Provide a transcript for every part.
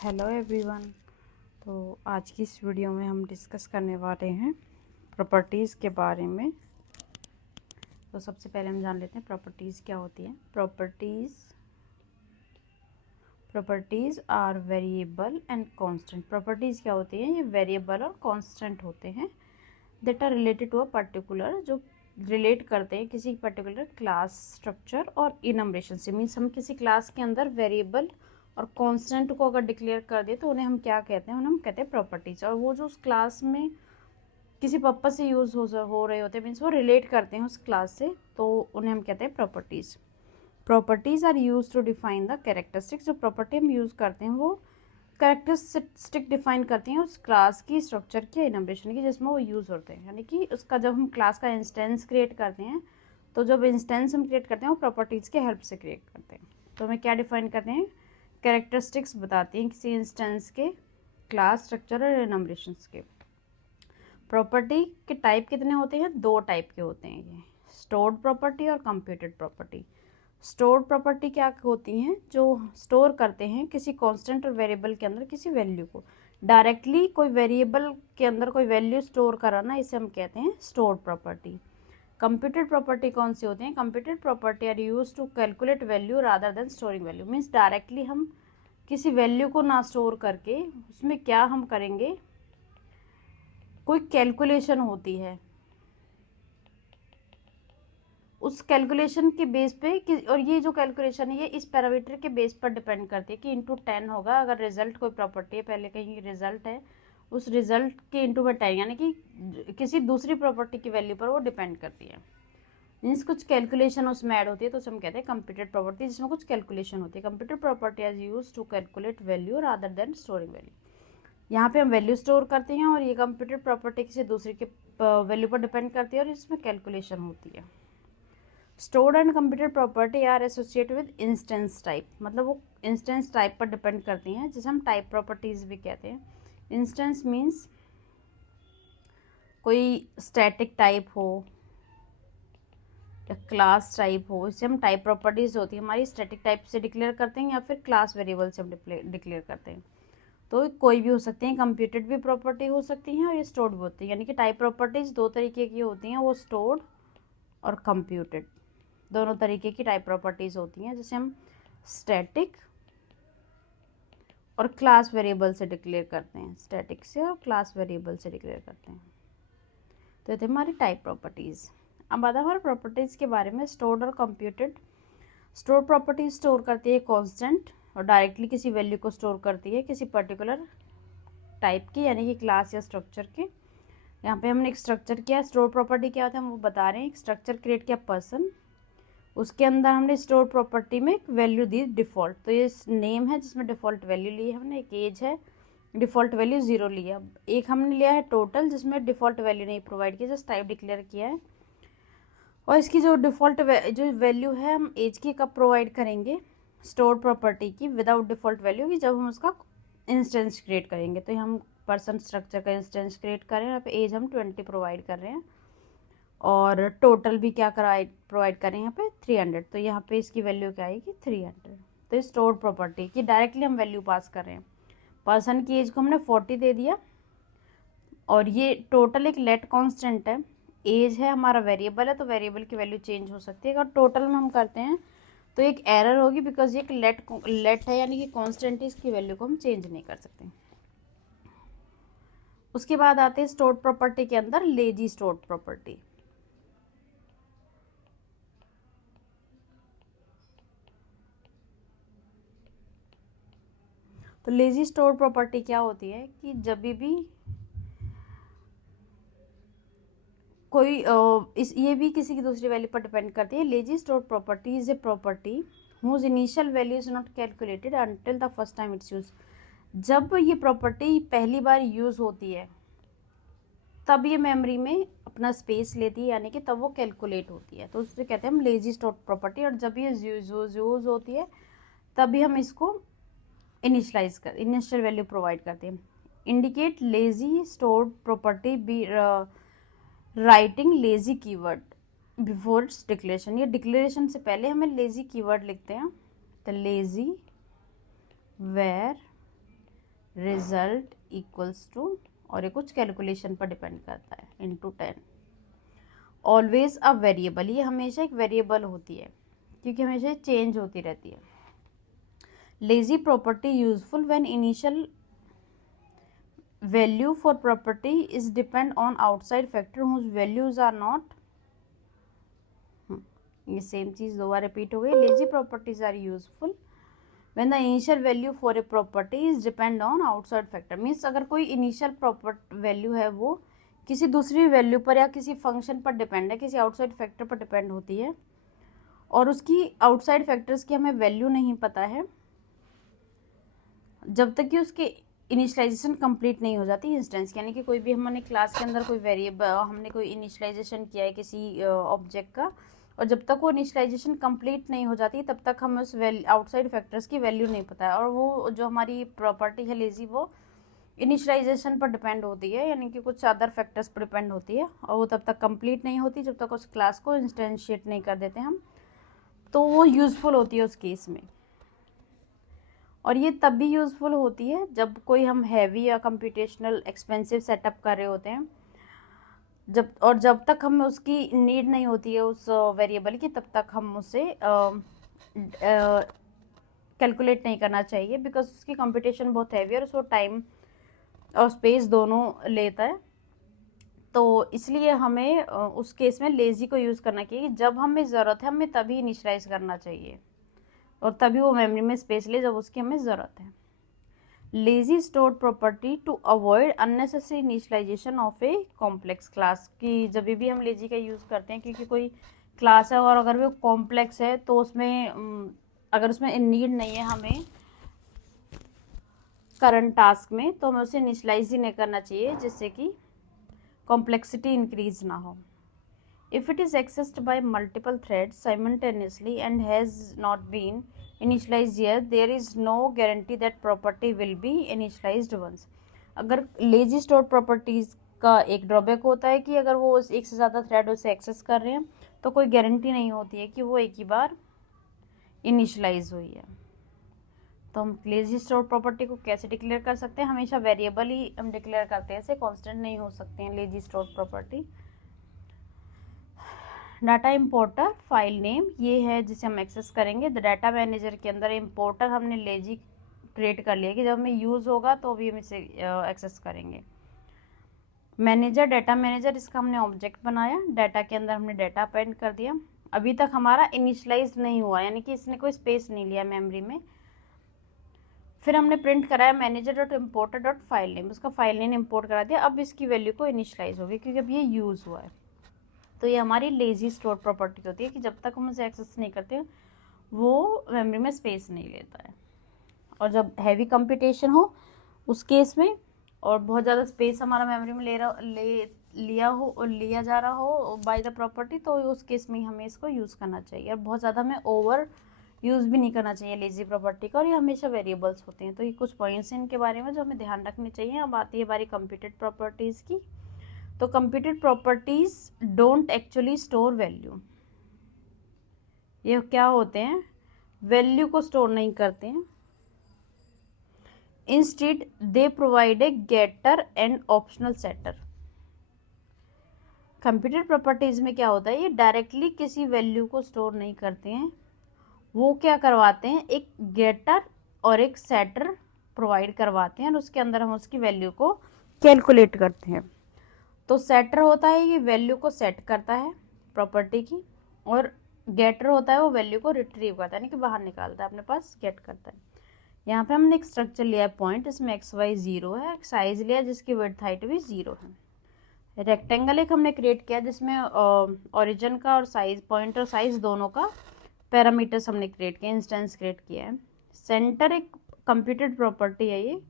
Hello everyone. तो आज की इस वीडियो में हम डिस्कस करने वाले हैं प्रॉपर्टीज़ के बारे में। तो सबसे पहले हम जान लेते हैं प्रॉपर्टीज़ क्या होती हैं। Properties are variable and constant. Properties क्या होती हैं? ये वेरिएबल और कांस्टेंट होते हैं that are related to a particular, जो रिलेट करते हैं किसी पर्टिकुलर क्लास स्ट्रक्चर और इनमरेशन से। मीन्स हम किसी क्लास के अंदर वेरिएबल और कांस्टेंट को अगर डिक्लेयर कर दे तो उन्हें हम क्या कहते हैं? उन्हें हम कहते हैं प्रॉपर्टीज। और वो जो उस क्लास में किसी पर्पज से यूज़ हो रहे होते हैं, मीन्स वो रिलेट करते हैं उस क्लास से, तो उन्हें हम कहते हैं properties. Properties are use to define the characteristics. जो प्रॉपर्टी हम यूज़ करते हैं वो कैरेक्टरिस्टिक डिफाइन करती हैं उस क्लास की स्ट्रक्चर की, इनमरेशन की, जिसमें वो यूज़ होते हैं। यानी कि उसका जब हम क्लास का इंस्टेंस क्रिएट करते हैं तो जब इंस्टेंस हम क्रिएट करते हैं वो प्रॉपर्टीज़ के हेल्प से क्रिएट करते हैं। तो हमें क्या डिफाइन करते हैं? कैरेक्टरिस्टिक्स बताती हैं किसी इंस्टेंस के, क्लास स्ट्रक्चर और इनमरेशंस के। प्रॉपर्टी के टाइप कितने होते हैं? 2 टाइप के होते हैं ये, स्टोर्ड प्रॉपर्टी और कंप्यूटेड प्रॉपर्टी। स्टोर्ड प्रॉपर्टी क्या होती हैं? जो स्टोर करते हैं किसी कांस्टेंट और वेरिएबल के अंदर किसी वैल्यू को। डायरेक्टली कोई वेरिएबल के अंदर कोई वैल्यू स्टोर कराना, इसे हम कहते हैं स्टोर्ड प्रॉपर्टी। कंप्यूटेड प्रॉपर्टी कौन सी होती हैं? Computed property are use to calculate value rather than storing value. Means directly हम किसी वैल्यू को ना स्टोर करके उसमें क्या हम करेंगे, कोई कैलकुलेशन होती है, उस कैलकुलेशन के बेस पे कि, और ये जो कैलकुलेशन है ये इस पैरामीटर के बेस पर डिपेंड करती है कि इंटू 10 होगा। अगर रिजल्ट कोई प्रॉपर्टी है, पहले कहीं रिजल्ट है, उस रिजल्ट के इंटू में 10, यानी कि किसी दूसरी प्रॉपर्टी की वैल्यू पर वो डिपेंड करती है। मीन्स कुछ कैलकुलेशन उसमें ऐड होती है, तो उसे हम कहते हैं कंप्यूटेड प्रॉपर्टी, जिसमें कुछ कैलकुलेशन होती है। Computed property is use to calculate value rather than storing value. यहाँ पे हम वैल्यू स्टोर करते हैं और ये कंप्यूटेड प्रॉपर्टी किसी दूसरे के वैल्यू पर डिपेंड करती है और इसमें कैलकुलेशन होती है। Stored and computed property are associated with instance type. मतलब वो इंस्टेंस टाइप पर डिपेंड करती हैं, जिसे हम टाइप प्रॉपर्टीज भी कहते हैं। इंस्टेंस मीन्स कोई स्टैटिक टाइप हो या क्लास टाइप हो, इसे हम टाइप प्रॉपर्टीज होती है हमारी, स्टैटिक टाइप से डिक्लेयर करते हैं या फिर क्लास वेरिएबल से हम डिक्लेयर करते हैं। तो कोई भी हो सकती हैं, कंप्यूटेड भी प्रॉपर्टी हो सकती हैं और ये स्टोर्ड भी होती है। यानी कि टाइप प्रॉपर्टीज 2 तरीके की होती हैं, वो स्टोर्ड और कंप्यूटेड, दोनों तरीके की टाइप प्रॉपर्टीज होती हैं, जिसे हम स्टैटिक और क्लास वेरिएबल से डिक्लेयर करते हैं। स्टैटिक से और क्लास वेरिएबल से डिक्लेयर करते हैं। तो ये थे हमारी टाइप प्रॉपर्टीज़। अब आता है हमारे प्रॉपर्टीज़ के बारे में, स्टोर्ड और कंप्यूटेड। स्टोर प्रॉपर्टीज स्टोर करती है कांस्टेंट और डायरेक्टली किसी वैल्यू को स्टोर करती है किसी पर्टिकुलर टाइप की, यानी कि क्लास या स्ट्रक्चर के। यहाँ पे हमने एक स्ट्रक्चर किया, स्टोर प्रॉपर्टी क्या होता है हम वो बता रहे हैं। एक स्ट्रक्चर क्रिएट किया पर्सन, उसके अंदर हमने स्टोर प्रॉपर्टी में एक वैल्यू दी डिफ़ॉल्ट। तो ये नेम है जिसमें डिफ़ॉल्ट वैल्यू ली है हमने, एक एज है, डिफ़ॉल्ट वैल्यू 0 लिया। एक हमने लिया है टोटल, जिसमें डिफ़ॉल्ट वैल्यू नहीं प्रोवाइड की, जस्ट टाइप डिक्लेयर किया है। और इसकी जो डिफ़ॉल्ट जो वैल्यू है हम एज की कब प्रोवाइड करेंगे? स्टोर प्रॉपर्टी की विदाउट डिफ़ॉल्ट वैल्यू की, जब हम उसका इंस्टेंस क्रिएट करेंगे। तो हम पर्सन स्ट्रक्चर का इंस्टेंस क्रिएट कर रहे हैं, यहाँ पे एज हम 20 प्रोवाइड कर रहे हैं और टोटल भी क्या प्रोवाइड करें यहाँ पे 300। तो यहाँ पे इसकी वैल्यू क्या आएगी? 300। तो ये स्टोर्ड प्रॉपर्टी की डायरेक्टली हम वैल्यू पास कर रहे हैं। पर्सन की एज को हमने 40 दे दिया और ये टोटल एक लेट कांस्टेंट है, एज है हमारा वेरिएबल है, तो वेरिएबल की वैल्यू चेंज हो सकती है। अगर टोटल में हम करते हैं तो एक एरर होगी, बिकॉज ये एक लेट है, यानी कि कांस्टेंट, इसकी वैल्यू को हम चेंज नहीं कर सकते। उसके बाद आते हैं स्टोर्ड प्रॉपर्टी के अंदर लेजी स्टोर्ड प्रॉपर्टी। तो लेजी स्टोर प्रॉपर्टी क्या होती है कि जब भी कोई ये भी किसी की दूसरी वैल्यू पर डिपेंड करती है। Lazy store property is a property whose initial value is not calculated until the first time it's use. जब ये प्रॉपर्टी पहली बार यूज़ होती है तब ये मेमोरी में अपना स्पेस लेती है, यानी कि तब वो कैलकुलेट होती है, तो उससे कहते हैं हम लेजी स्टोर प्रॉपर्टी। और जब ये यूज़ होती है तभी हम इसको इनिशियल वैल्यू प्रोवाइड करते हैं। Indicate lazy stored property by writing lazy keyword before its declaration. ये डिक्लेरेशन से पहले हमें लेजी कीवर्ड लिखते हैं। तो lazy var result equals to, और ये कुछ कैलकुलेशन पर डिपेंड करता है, इंटू 10। ऑलवेज अ वेरिएबल, ये हमेशा एक वेरिएबल होती है क्योंकि हमेशा चेंज होती रहती है। Lazy property useful when initial value for property is depend on outside factor whose values are not, ये सेम चीज दो बार रिपीट हो गई। Lazy properties are useful when the initial value for a property is depend on outside factor. Means अगर कोई initial property value है वो किसी दूसरी वैल्यू पर या किसी फंक्शन पर डिपेंड है, किसी आउटसाइड फैक्टर पर डिपेंड होती है, और उसकी आउटसाइड फैक्टर्स की हमें वैल्यू नहीं पता है, जब तक कि उसके इनिशियलाइजेशन कंप्लीट नहीं हो जाती इंस्टेंस, यानी कि कोई भी हमने क्लास के अंदर कोई वेरिएबल, हमने कोई इनिशियलाइजेशन किया है किसी ऑब्जेक्ट का, और जब तक वो इनिशियलाइजेशन कंप्लीट नहीं हो जाती तब तक हमें उस आउटसाइड फैक्टर्स की वैल्यू नहीं पता है। और वो जो हमारी प्रॉपर्टी है लेजी, वो इनिशियलाइजेशन पर डिपेंड होती है, यानी कि कुछ अदर फैक्टर्स पर डिपेंड होती है, और वो तब तक कंप्लीट नहीं होती जब तक उस क्लास को इंस्टेंशिएट नहीं कर देते हम, तो वो यूज़फुल होती है उस केस में। और ये तब भी यूज़फुल होती है जब कोई हम हैवी या कंप्यूटेशनल एक्सपेंसिव सेटअप कर रहे होते हैं, जब तक हमें उसकी नीड नहीं होती है उस वेरिएबल की, तब तक हम उसे कैलकुलेट नहीं करना चाहिए, बिकॉज उसकी कंप्यूटेशन बहुत हैवी है और उसको टाइम और स्पेस दोनों लेता है। तो इसलिए हमें उस केस में लेज़ी को यूज़ करना चाहिए। जब हमें ज़रूरत है हमें तभी इनिशियलाइज करना चाहिए, और तभी वो मेमोरी में स्पेस ले जब उसकी हमें ज़रूरत है। Lazy stored property to avoid unnecessary initialisation of a complex class, की जब भी हम लेजी का यूज़ करते हैं क्योंकि कोई क्लास है और अगर वो कॉम्प्लेक्स है तो उसमें अगर उसमें नीड नहीं है हमें करंट टास्क में, तो हमें उसे इनिशियलाइज ही नहीं करना चाहिए जिससे कि कॉम्प्लेक्सिटी इंक्रीज ना हो। If it is accessed by multiple threads simultaneously and has not been initialized yet, there is no guarantee that property will be initialized once. अगर लेजी स्टोर्ड प्रॉपर्टीज़ का एक ड्रॉबैक होता है कि अगर वो एक से ज़्यादा थ्रेड उसे एक्सेस कर रहे हैं तो कोई गारंटी नहीं होती है कि वो एक ही बार इनिशियलाइज हुई है। तो हम लेजी स्टोर्ड प्रॉपर्टी को कैसे डिक्लेयर कर सकते हैं? हमेशा वेरिएबल ही हम डिक्लेयर करते हैं, ऐसे कॉन्स्टेंट नहीं हो सकते हैं lazy stored property. Data importer file name ये है जिसे हम एक्सेस करेंगे। द डाटा मैनेजर के अंदर इम्पोर्टर हमने लेजी क्रिएट कर लिया कि जब हमें यूज़ होगा तो भी हम इसे एक्सेस करेंगे। मैनेजर, डाटा मैनेजर, इसका हमने ऑब्जेक्ट बनाया, डाटा के अंदर हमने डाटा अपेंड कर दिया। अभी तक हमारा इनिशियलाइज नहीं हुआ, यानी कि इसने कोई स्पेस नहीं लिया मेमोरी में। फिर हमने प्रिंट कराया manager dot importer dot file name, उसका फाइल नेम इम्पोर्ट करा दिया। अब इसकी वैल्यू को इनिशियलाइज होगी क्योंकि अब ये यूज़ हुआ है। तो ये हमारी लेजी स्टोर प्रॉपर्टी होती है कि जब तक हम उसे एक्सेस नहीं करते वो मेमोरी में स्पेस नहीं लेता है। और जब हैवी कंप्यूटेशन हो उस केस में, और बहुत ज़्यादा स्पेस हमारा मेमोरी में लिया जा रहा हो बाय द प्रॉपर्टी, तो उस केस में हमें इसको यूज़ करना चाहिए। और बहुत ज़्यादा हमें ओवर यूज़ भी नहीं करना चाहिए लेजी प्रॉपर्टी का, और ये हमेशा वेरिएबल्स होते हैं। तो ये कुछ पॉइंट्स हैं इनके बारे में जो हमें ध्यान रखने चाहिए। अब आती है हमारी कंप्यूटेड प्रॉपर्टीज़ की। तो computed properties don't actually store value, ये क्या होते हैं? वैल्यू को स्टोर नहीं करते हैं। Instead they provide a getter and optional setter. Computed properties में क्या होता है, ये डायरेक्टली किसी वैल्यू को स्टोर नहीं करते हैं, वो क्या करवाते हैं, एक गेटर और एक सेटर प्रोवाइड करवाते हैं और उसके अंदर हम उसकी वैल्यू को कैलकुलेट करते हैं। तो सेटर होता है ये वैल्यू को सेट करता है प्रॉपर्टी की, और गेटर होता है वो वैल्यू को रिट्रीव करता है, यानी कि बाहर निकालता है, अपने पास गेट करता है। यहाँ पे हमने एक स्ट्रक्चर लिया है पॉइंट, इसमें एक्स वाई 0 है, एक साइज लिया जिसकी विड्थ हाइट भी 0 है। रेक्टेंगल एक हमने क्रिएट किया जिसमें ओरिजिन का और साइज, पॉइंट और साइज दोनों का पैरामीटर्स हमने क्रिएट किया, इंस्टेंस क्रिएट किया है। सेंटर एक कंप्यूटेड प्रॉपर्टी है ये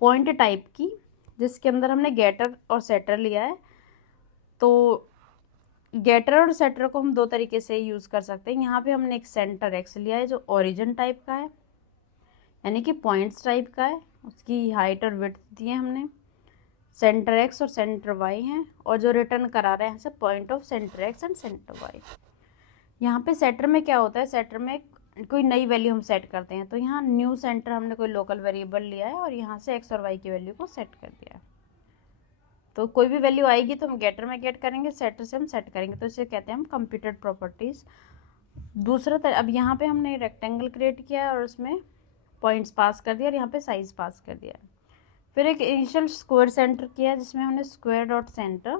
पॉइंट टाइप की, जिसके अंदर हमने गेटर और सेटर लिया है। तो गेटर और सेटर को हम दो तरीके से यूज़ कर सकते हैं। यहाँ पे हमने एक सेंटर एक्स लिया है जो ओरिजिन टाइप का है, यानी कि पॉइंट्स टाइप का है, उसकी हाइट और विड्थ दी है हमने। सेंटर एक्स और सेंटर वाई हैं, और जो रिटर्न करा रहे हैं point of centre X and centre Y. यहाँ पे सेटर में क्या होता है, सेटर में एक कोई नई वैल्यू हम सेट करते हैं, तो यहाँ न्यू सेंटर हमने कोई लोकल वेरिएबल लिया है और यहाँ से x और y की वैल्यू को सेट कर दिया है। तो कोई भी वैल्यू आएगी तो हम गेटर में गेट करेंगे, सेटर से हम सेट करेंगे, तो इसे कहते हैं हम कंप्यूटेड प्रॉपर्टीज़। दूसरा अब यहाँ पे हमने रेक्टेंगल क्रिएट किया है और उसमें पॉइंट्स पास कर दिया और यहाँ पे साइज पास कर दिया है। फिर एक इनिशियल स्क्वायर सेंटर किया है जिसमें हमने स्क्वायर डॉट सेंटर,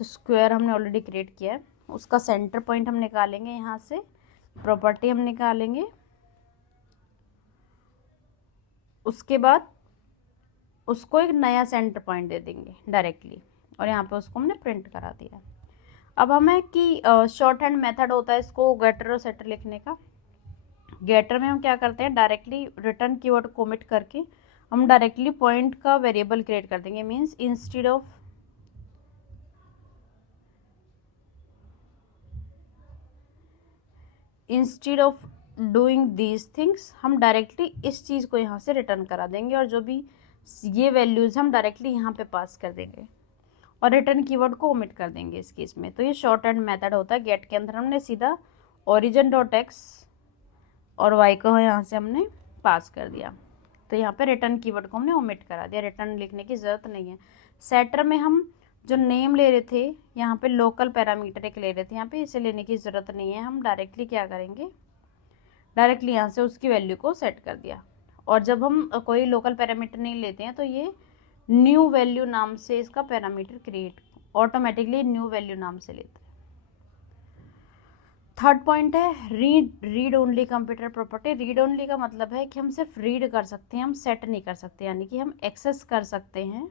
तो स्क्वायर हमने ऑलरेडी क्रिएट किया है, उसका सेंटर पॉइंट हम निकालेंगे, यहाँ से प्रॉपर्टी हम निकालेंगे, उसके बाद उसको एक नया सेंटर पॉइंट दे देंगे डायरेक्टली, और यहाँ पे उसको हमने प्रिंट करा दिया। अब हमें कि शॉर्ट हैंड मेथड होता है इसको गेटर और सेटर लिखने का। गेटर में हम क्या करते हैं, डायरेक्टली रिटर्न कीवर्ड को ओमिट करके हम डायरेक्टली पॉइंट का वेरिएबल क्रिएट कर देंगे। Means instead of doing these things हम डायरेक्टली इस चीज़ को यहाँ से रिटर्न करा देंगे, और जो भी ये वैल्यूज़ हम डायरेक्टली यहाँ पे पास कर देंगे और रिटर्न कीवर्ड को ओमिट कर देंगे इस केस में। तो ये शॉर्ट हैंड मेथड होता है। गेट के अंदर हमने सीधा ओरिजिन डॉट एक्स और वाई को यहाँ से हमने पास कर दिया, तो यहाँ पे रिटर्न कीवर्ड को हमने ओमिट करा दिया, रिटर्न लिखने की ज़रूरत नहीं है। सेटर में हम जो नेम ले रहे थे, यहाँ पे लोकल पैरामीटर एक ले रहे थे, यहाँ पे इसे लेने की ज़रूरत नहीं है। हम डायरेक्टली क्या करेंगे, डायरेक्टली यहाँ से उसकी वैल्यू को सेट कर दिया। और जब हम कोई लोकल पैरामीटर नहीं लेते हैं तो ये न्यू वैल्यू नाम से इसका parameter create automatically new value नाम से लेता है। थर्ड पॉइंट है read only computer property. Read only का मतलब है कि हम सिर्फ रीड कर सकते हैं, हम सेट नहीं कर सकते, यानी कि हम एक्सेस कर सकते हैं,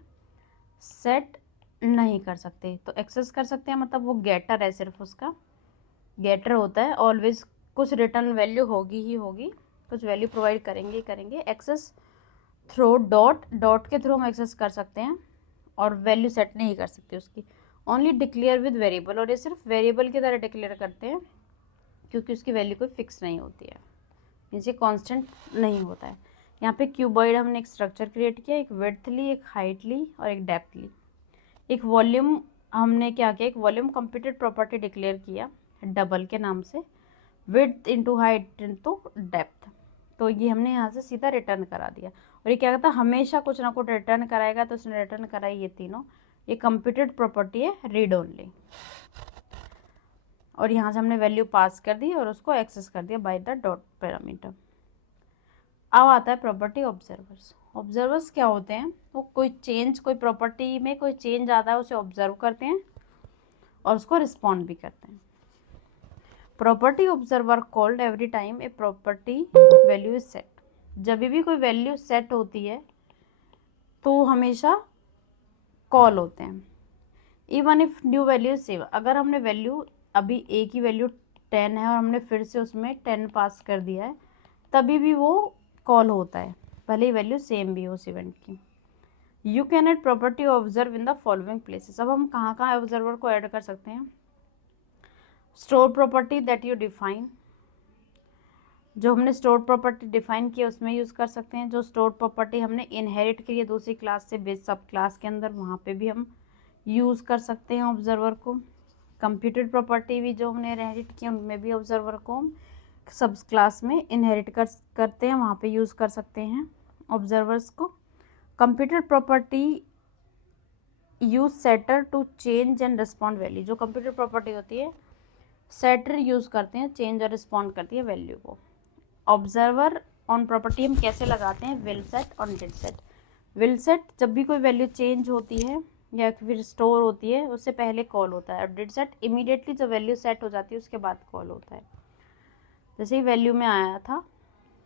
सेट नहीं कर सकते। तो एक्सेस कर सकते हैं मतलब वो गेटर है, सिर्फ उसका गेटर होता है, ऑलवेज कुछ रिटर्न वैल्यू होगी ही होगी, कुछ वैल्यू प्रोवाइड करेंगे ही करेंगे। एक्सेस थ्रू डॉट के थ्रू हम एक्सेस कर सकते हैं और वैल्यू सेट नहीं कर सकते उसकी। ओनली डिक्लेयर विद वेरिएबल, और ये सिर्फ वेरिएबल की तरह डिक्लेयर करते हैं क्योंकि उसकी वैल्यू कोई फिक्स नहीं होती है, इनसे कांस्टेंट नहीं होता है। यहाँ पे क्यूबॉइड हमने एक स्ट्रक्चर क्रिएट किया, एक विड्थ ली, एक हाइट ली और एक डेप्थ ली। एक वॉल्यूम हमने क्या किया, एक वॉल्यूम कंप्यूटेड प्रॉपर्टी डिक्लेयर किया डबल के नाम से, width into height into depth. तो ये हमने यहाँ से सीधा रिटर्न करा दिया। और ये क्या कहता है, हमेशा कुछ ना कुछ रिटर्न कराएगा, तो उसने रिटर्न कराई ये तीनों। ये कंप्यूटेड प्रॉपर्टी है रीड ओनली, और यहाँ से हमने वैल्यू पास कर दी और उसको एक्सेस कर दिया बाय द डॉट पैरामीटर। अब आता है प्रॉपर्टी ऑब्जर्वर्स। ऑब्जर्वर्स क्या होते हैं, वो कोई चेंज, कोई प्रॉपर्टी में कोई चेंज आता है उसे ऑब्जर्व करते हैं और उसको रिस्पॉन्ड भी करते हैं। Property observer called every time a property value is set. जब भी कोई वैल्यू सेट होती है तो हमेशा कॉल होते हैं। Even if new value save, अगर हमने वैल्यू अभी ए की वैल्यू 10 है और हमने फिर से उसमें 10 पास कर दिया है, तभी भी वो कॉल होता है, भले ही वैल्यू सेम भी हो उस इवेंट की। You can add property observe in the following places. अब हम कहाँ कहाँ ऑब्जर्वर को ऐड कर सकते हैं। Store property that you define, जो हमने स्टोर प्रॉपर्टी डिफाइन किया उसमें यूज़ कर सकते हैं। जो स्टोर प्रॉपर्टी हमने इनहेरिट की है दूसरी क्लास से बेस सब क्लास के अंदर, वहाँ पे भी हम यूज़ कर सकते हैं ऑब्जर्वर को। कंप्यूटेड प्रॉपर्टी भी जो हमने इनहेरिट की उनमें भी ऑब्जर्वर को हम सब क्लास में इनहेरिट करते हैं, वहाँ पे यूज़ कर सकते हैं ऑब्जर्वर्स को। Computed property use setter to change and respond value. जो कंप्यूटेड प्रॉपर्टी होती है सेटर यूज़ करते हैं, चेंज और रिस्पॉन्ड करती है वैल्यू को। ऑब्जर्वर ऑन प्रॉपर्टी हम कैसे लगाते हैं, विल सेट और डिड सेट। विल सेट जब भी कोई वैल्यू चेंज होती है या फिर स्टोर होती है उससे पहले कॉल होता है, और डिड सेट इमीडिएटली जब वैल्यू सेट हो जाती है उसके बाद कॉल होता है। जैसे ही वैल्यू में आया था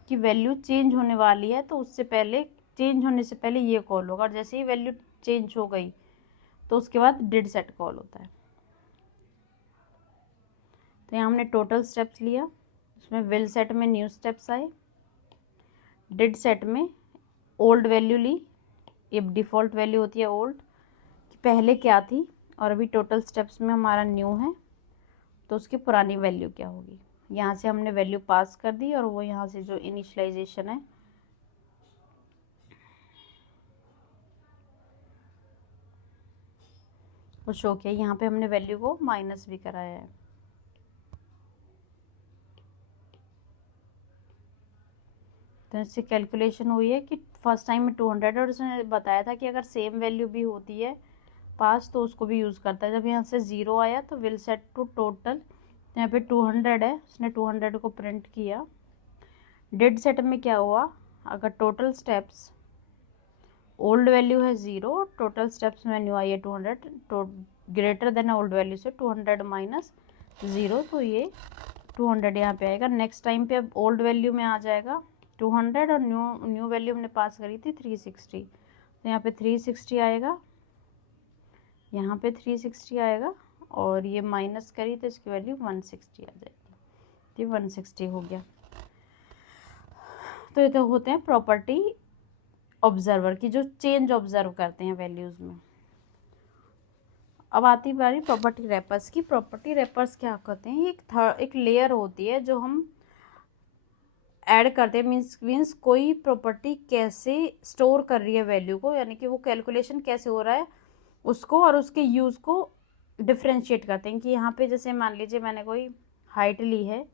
कि वैल्यू चेंज होने वाली है तो उससे पहले, चेंज होने से पहले ये कॉल होगा, और जैसे ही वैल्यू चेंज हो गई तो उसके बाद डिड सेट कॉल होता है। तो यहाँ हमने टोटल स्टेप्स लिया, उसमें विल सेट में न्यू स्टेप्स आए, डिड सेट में ओल्ड वैल्यू ली, ये डिफ़ॉल्ट वैल्यू होती है ओल्ड कि पहले क्या थी, और अभी टोटल स्टेप्स में हमारा न्यू है तो उसकी पुरानी वैल्यू क्या होगी। यहाँ से हमने वैल्यू पास कर दी और वो यहाँ से जो इनिशियलाइजेशन है वो शो किया। यहाँ पे हमने वैल्यू को माइनस भी कराया है। तो इससे कैलकुलेशन हुई है कि फर्स्ट टाइम में 200 और उसने बताया था कि अगर सेम वैल्यू भी होती है पास तो उसको भी यूज़ करता है। जब यहाँ से 0 आया तो विल सेट टू टोटल, तो यहाँ पे 200 है, उसने 200 को प्रिंट किया। डिड सेट में क्या हुआ, अगर टोटल स्टेप्स ओल्ड वैल्यू है 0, टोटल स्टेप्स में न्यू आई है 200, तो ग्रेटर देन ओल्ड वैल्यू से 200 माइनस 0, तो ये 200 यहाँ पे आएगा। नेक्स्ट टाइम पे अब ओल्ड वैल्यू में आ जाएगा 200 और न्यू वैल्यू हमने पास करी थी 360, तो यहाँ पे 360 आएगा, यहाँ पे 360 आएगा और ये माइनस करी तो इसकी वैल्यू 160 आ जाएगी। ये 160 हो गया। तो ये तो होते हैं प्रॉपर्टी ऑब्जर्वर की, जो चेंज ऑब्जर्व करते हैं वैल्यूज़ में। अब आती बारी प्रॉपर्टी रैपर्स की। प्रॉपर्टी रैपर्स क्या करते हैं, एक लेयर होती है जो हम ऐड करते हैं, मीन्स कोई प्रॉपर्टी कैसे स्टोर कर रही है वैल्यू को, यानी कि वो कैलकुलेशन कैसे हो रहा है उसको, और उसके यूज़ को डिफ्रेंशिएट करते हैं। कि यहाँ पे जैसे मान लीजिए मैंने कोई हाइट ली है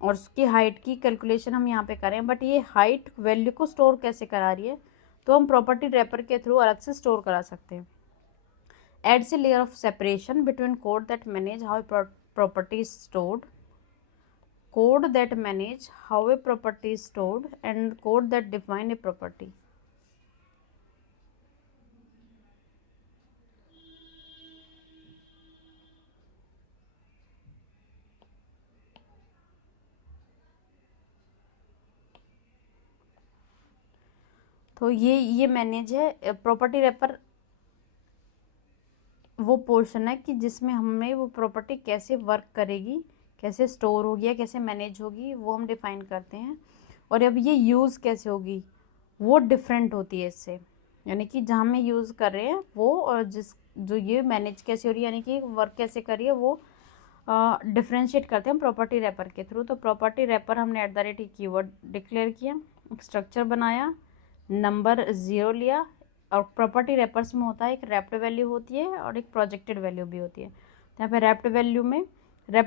और उसकी हाइट की कैलकुलेशन हम यहाँ पे करें, बट ये हाइट वैल्यू को स्टोर कैसे करा रही है, तो हम प्रॉपर्टी रैपर के थ्रू अलग से स्टोर करा सकते हैं। adds a layer of separation between code that manage how a property is stored, code that manage how a property is stored, and code that define a property. तो ये manage है property wrapper, वो portion है कि जिसमें हमें वो property कैसे वर्क करेगी, कैसे स्टोर होगी या कैसे मैनेज होगी, वो हम डिफाइन करते हैं। और अब ये यूज़ कैसे होगी वो डिफरेंट होती है इससे, यानी कि जहाँ हम यूज़ कर रहे हैं वो, और जो ये मैनेज कैसे हो रही है यानी कि वर्क कैसे कर रही है, वो डिफ्रेंशिएट करते हैं हम प्रॉपर्टी रैपर के थ्रू। तो प्रॉपर्टी रैपर हमने @ कीवर्ड डिक्लेयर किया, स्ट्रक्चर बनाया, नंबर 0 लिया, और प्रॉपर्टी रैपर्स में होता है एक रैप्ड वैल्यू होती है और एक प्रोजेक्टेड वैल्यू भी होती है। तो यहाँ पे रैप्ड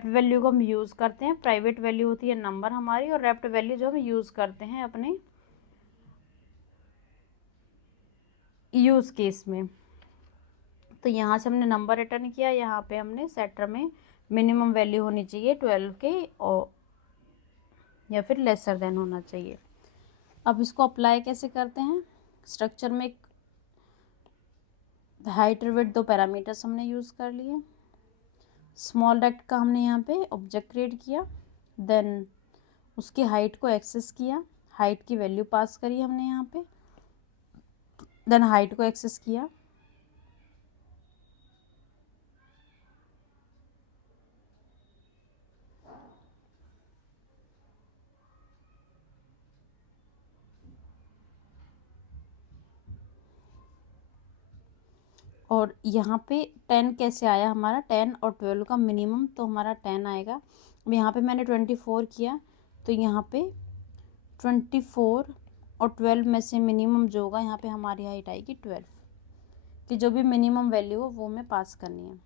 वैल्यू को हम यूज़ करते हैं, प्राइवेट वैल्यू होती है नंबर हमारी, और रैप्ड वैल्यू जो हम यूज़ करते हैं अपने यूज़ केस में। तो यहाँ से हमने नंबर रिटर्न किया, यहाँ पे हमने सेटर में मिनिमम वैल्यू होनी चाहिए 12 के, और या फिर लेसर देन होना चाहिए। अब इसको अप्लाई कैसे करते हैं, स्ट्रक्चर में हाइट और विड्थ 2 पैरामीटर्स हमने यूज़ कर लिए। स्मॉल रेक्ट का हमने यहाँ पे ऑब्जेक्ट क्रिएट किया, देन उसकी हाइट को एक्सेस किया, हाइट की वैल्यू पास करी हमने यहाँ पे, देन हाइट को एक्सेस किया, और यहाँ पे 10 कैसे आया, हमारा 10 और 12 का मिनिमम, तो हमारा 10 आएगा। अब यहाँ पे मैंने 24 किया, तो यहाँ पे 24 और 12 में से मिनिमम जो होगा यहाँ पे हमारी हाइट आएगी 12, कि जो भी मिनिमम वैल्यू हो वो हमें पास करनी है।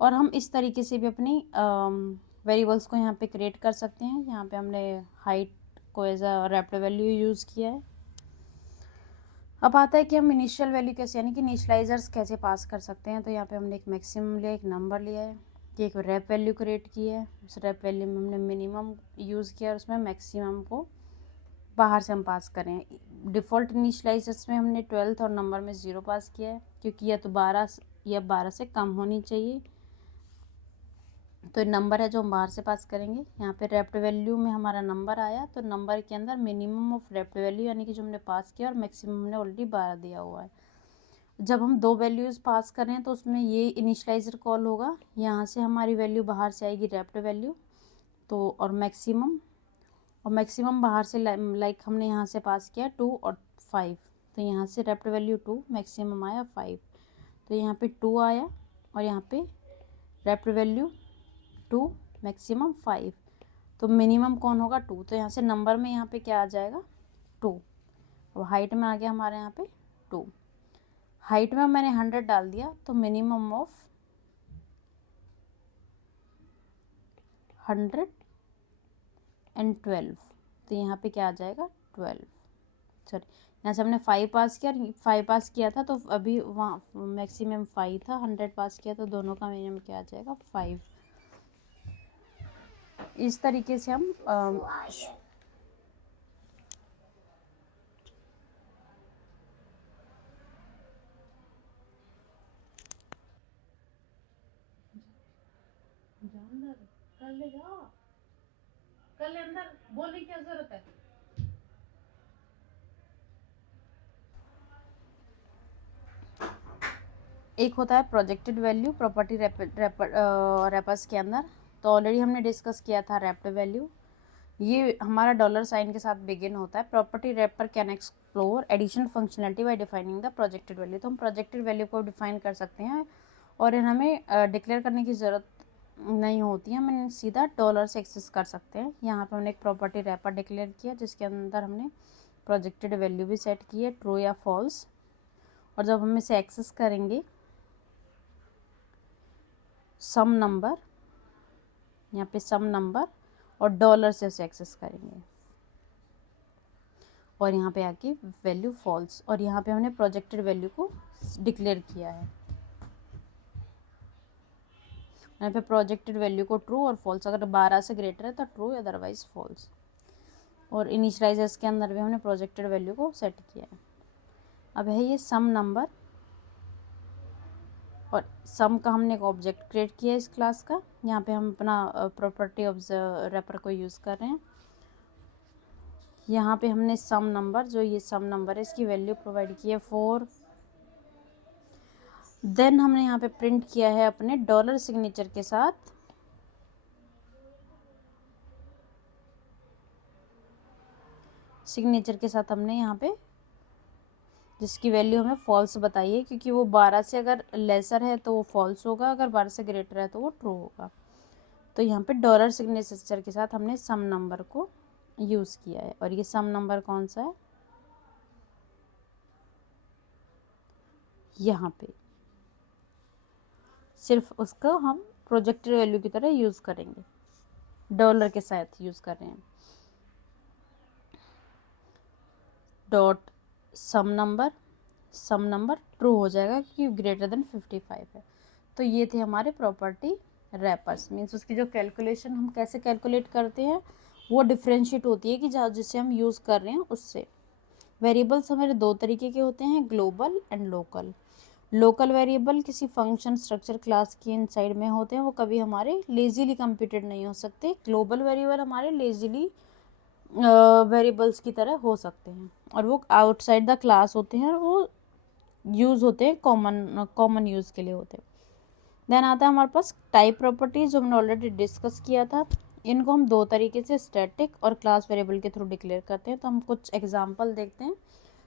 और हम इस तरीके से भी अपनी वेरिएबल्स को यहाँ पे क्रिएट कर सकते हैं। यहाँ पे हमने हाइट को as a wrapped value use किया है। अब आता है कि हम इनिशियल वैल्यू कैसे, यानी कि इनिशियलाइजर्स कैसे पास कर सकते हैं। तो यहाँ पे हमने एक मैक्सिमम लिया, एक नंबर लिया है, कि एक रैप वैल्यू क्रिएट की है, उस रैप वैल्यू में हमने मिनिमम यूज़ किया और उसमें मैक्सिमम को बाहर से हम पास करें। डिफ़ॉल्ट इनिशियलाइजर्स में हमने 12th और नंबर में 0 पास किया है, क्योंकि या तो 12 से कम होनी चाहिए, तो नंबर है जो हम बाहर से पास करेंगे। यहाँ पे रैप्ड वैल्यू में हमारा नंबर आया, तो नंबर के अंदर मिनिमम ऑफ रैप्ड वैल्यू यानी कि जो हमने पास किया, और मैक्सिमम हमने ऑलरेडी 12 दिया हुआ है। जब हम 2 वैल्यूज़ पास करें तो उसमें ये इनिशियलाइजर कॉल होगा, यहाँ से हमारी वैल्यू बाहर से आएगी रैप्ड वैल्यू, तो और मैक्सिमम बाहर से लाइक हमने यहाँ से पास किया 2 और 5, तो यहाँ से रैप्ड वैल्यू 2, मैक्सिमम आया 5, तो यहाँ पे 2 आया, और यहाँ पे रैप्ड वैल्यू 2, मैक्सिमम 5, तो मिनिमम कौन होगा 2, तो यहाँ से नंबर में यहाँ पे क्या आ जाएगा 2, अब हाइट में आ गया हमारे यहाँ पे 2, हाइट में मैंने 100 डाल दिया, तो मिनिमम ऑफ 112, तो यहाँ पे क्या आ जाएगा 12, सॉरी यहाँ से हमने 5 पास किया, 5 पास किया था तो अभी वहाँ मैक्सिमम 5 था, 100 पास किया तो दोनों का मिनिमम क्या आ जाएगा 5। इस तरीके से हम कर ले जाओ, कर ले, अंदर बोलने की क्या जरूरत है। एक होता है प्रोजेक्टेड वैल्यू प्रॉपर्टी रैपर्स के अंदर, तो ऑलरेडी हमने डिस्कस किया था रैप्ड वैल्यू। ये हमारा डॉलर साइन के साथ बिगिन होता है। Property wrapper can explore additional functionality by defining the projected value. तो हम प्रोजेक्टेड वैल्यू को डिफाइन कर सकते हैं और हमें डिक्लेयर करने की ज़रूरत नहीं होती है, हम सीधा डॉलर से एक्सेस कर सकते हैं। यहाँ पर हमने एक प्रॉपर्टी रैपर डिक्लेयर किया जिसके अंदर हमने प्रोजेक्टेड वैल्यू भी सेट की है, ट्रू या फॉल्स। और जब हम इसे एक्सेस करेंगे सम नंबर, यहाँ पे सम नंबर और डॉलर से उसे एक्सेस करेंगे और यहाँ पे आके वैल्यू फॉल्स, और यहाँ पे हमने प्रोजेक्टेड वैल्यू को डिक्लेयर किया है। यहाँ पे प्रोजेक्टेड वैल्यू को ट्रू और फॉल्स, अगर 12 से ग्रेटर है तो ट्रू, अदरवाइज फॉल्स। और इनिशियलाइजर्स के अंदर भी हमने प्रोजेक्टेड वैल्यू को सेट किया है। अब है ये सम नंबर, और सम का हमने एक ऑब्जेक्ट क्रिएट किया है इस क्लास का। यहाँ पे हम अपना प्रॉपर्टी रैपर को यूज़ कर रहे हैं। यहाँ पे हमने सम नंबर, जो ये सम नंबर है इसकी वैल्यू प्रोवाइड की है 4। देन हमने यहाँ पे प्रिंट किया है अपने डॉलर सिग्नेचर के साथ, हमने यहाँ पे जिसकी वैल्यू हमें फॉल्स बताई है, क्योंकि वो 12 से अगर लेसर है तो वो फॉल्स होगा, अगर 12 से ग्रेटर है तो वो ट्रू होगा। तो यहाँ पे डॉलर सिग्नेचर के साथ हमने सम नंबर को यूज़ किया है। और ये सम नंबर कौन सा है, यहाँ पे सिर्फ उसको हम प्रोजेक्टेड वैल्यू की तरह यूज़ करेंगे, डॉलर के साथ यूज़ कर रहे हैं। डॉट सम नंबर ट्रू हो जाएगा क्योंकि ग्रेटर देन 55 है। तो ये थे हमारे प्रॉपर्टी रैपर्स। मीन्स उसकी जो कैलकुलेशन हम कैसे कैलकुलेट करते हैं वो डिफ्रेंशिएट होती है कि जिसे हम यूज़ कर रहे हैं उससे। वेरिएबल्स हमारे दो तरीके के होते हैं, global and local. Local variable किसी फंक्शन, स्ट्रक्चर, क्लास के इनसाइड में होते हैं, वो कभी हमारे लेजीली कंप्यूटेड नहीं हो सकते। ग्लोबल वेरिएबल हमारे लेजीली वेरिएबल्स की तरह हो सकते हैं और वो आउटसाइड द क्लास होते हैं और वो यूज़ होते हैं कॉमन यूज़ के लिए होते हैं। देन आता है हमारे पास टाइप प्रॉपर्टीज, जो हमने ऑलरेडी डिस्कस किया था। इनको हम दो तरीके से स्टैटिक और क्लास वेरिएबल के थ्रू डिक्लेयर करते हैं। तो हम कुछ एग्जांपल देखते हैं।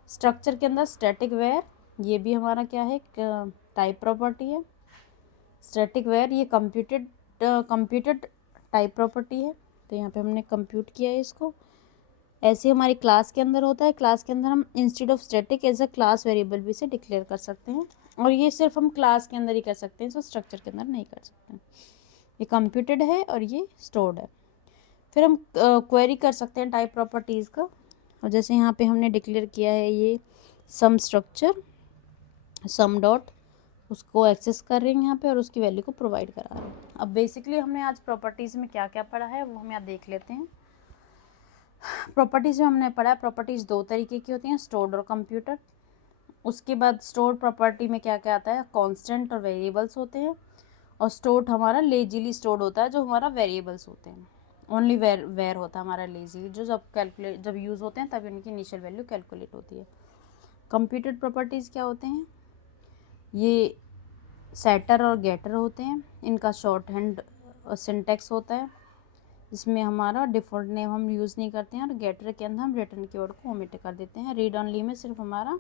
स्ट्रक्चर के अंदर स्टैटिक वेयर, ये भी हमारा क्या है, टाइप प्रॉपर्टी है। स्टैटिक वेयर ये कंप्यूटेड टाइप प्रॉपर्टी है, तो यहाँ पे हमने कंप्यूट किया है इसको। ऐसे हमारी क्लास के अंदर होता है। क्लास के अंदर हम instead of static as a class variable भी इसे डिक्लेयर कर सकते हैं, और ये सिर्फ हम क्लास के अंदर ही कर सकते हैं, सो स्ट्रक्चर के अंदर नहीं कर सकते हैं। ये कंप्यूटेड है और ये स्टोर्ड है। फिर हम क्वेरी कर सकते हैं टाइप प्रॉपर्टीज़ का, और जैसे यहाँ पे हमने डिक्लेयर किया है ये सम स्ट्रक्चर, सम डॉट, उसको एक्सेस कर रहे हैं यहाँ पे और उसकी वैल्यू को प्रोवाइड करा रहे हैं। अब बेसिकली हमने आज प्रॉपर्टीज़ में क्या क्या पढ़ा है वो हम यहाँ देख लेते हैं। प्रॉपर्टीज़ में हमने पढ़ा है, प्रॉपर्टीज़ दो तरीके की होती हैं, स्टोर्ड और कंप्यूटर। उसके बाद स्टोर्ड प्रॉपर्टी में क्या क्या आता है, कांस्टेंट और वेरिएबल्स होते हैं। और स्टोर्ड हमारा लेजीली स्टोर्ड होता है, जो हमारा वेरिएबल्स होते हैं। ओनली वेर होता है हमारा लेजी, जो जब यूज़ होते हैं तभी उनकी इनिशियल वैल्यू कैलकुलेट होती है। कंप्यूटेड प्रॉपर्टीज़ क्या होते हैं, ये सेटर और गेटर होते हैं। इनका शॉर्ट हैंड सिंटेक्स होता है, इसमें हमारा डिफ़ॉल्ट नेम हम यूज़ नहीं करते हैं, और गेटर के अंदर हम रिटर्न कीवर्ड को ओमिट कर देते हैं। रीड ऑनली में सिर्फ हमारा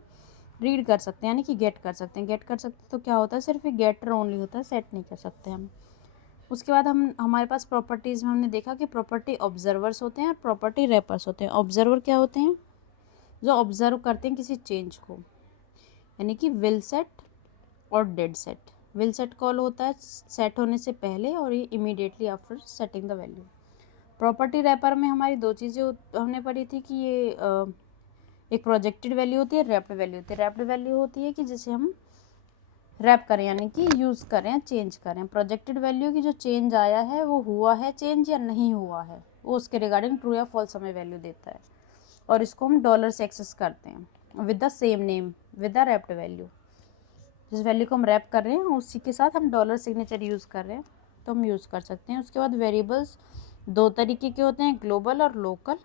रीड कर सकते हैं, यानी कि गेट कर सकते हैं। गेट कर सकते तो क्या होता है, सिर्फ गेटर ओनली होता है, सेट नहीं कर सकते हम। उसके बाद हमारे पास प्रॉपर्टीज़ में हमने देखा कि प्रॉपर्टी ऑब्जर्वर्स होते हैं और प्रॉपर्टी रैपर्स होते हैं। ऑब्जर्वर क्या होते हैं, जो ऑब्जर्व करते हैं किसी चेंज को, यानी कि विल सेट और did set. Will set call होता है सेट होने से पहले और ये immediately after setting the value. Property wrapper में हमारी दो चीज़ें हमने पढ़ी थी कि ये एक प्रोजेक्टेड वैल्यू होती है, रैप्ड वैल्यू होती है। रैप्ड वैल्यू होती है कि जिसे हम रैप करें यानी कि यूज़ करें, चेंज करें। प्रोजेक्टेड वैल्यू की जो चेंज आया है वो हुआ है चेंज या नहीं हुआ है, वो उसके रिगार्डिंग ट्रू या फॉल्स हमें वैल्यू देता है, और इसको हम डॉलर से एक्सेस करते हैं with the same name with the wrapped value. जिस वैल्यू को हम रैप कर रहे हैं उसी के साथ हम डॉलर सिग्नेचर यूज़ कर रहे हैं तो हम यूज़ कर सकते हैं। उसके बाद वेरिएबल्स दो तरीके के होते हैं, ग्लोबल और लोकल।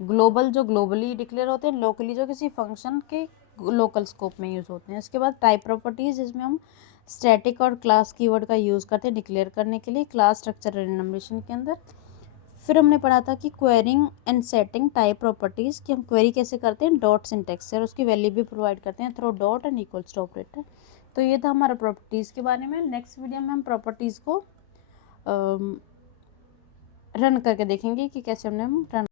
ग्लोबल जो ग्लोबली डिक्लेयर होते हैं, लोकली जो किसी फंक्शन के लोकल स्कोप में यूज़ होते हैं। इसके बाद टाइप प्रॉपर्टीज़, जिसमें हम स्टैटिक और क्लास कीवर्ड का यूज़ करते हैं डिक्लेयर करने के लिए क्लास स्ट्रक्चर एनुमरेशन के अंदर। फिर हमने पढ़ा था कि quarrying and setting type properties, कि हम क्वेरी कैसे करते हैं डॉट सिंटेक्स से, और उसकी वैल्यू भी प्रोवाइड करते हैं through dot and equals to operator. तो ये था हमारा प्रॉपर्टीज़ के बारे में। नेक्स्ट वीडियो में हम प्रॉपर्टीज़ को रन करके देखेंगे कि कैसे हमने रन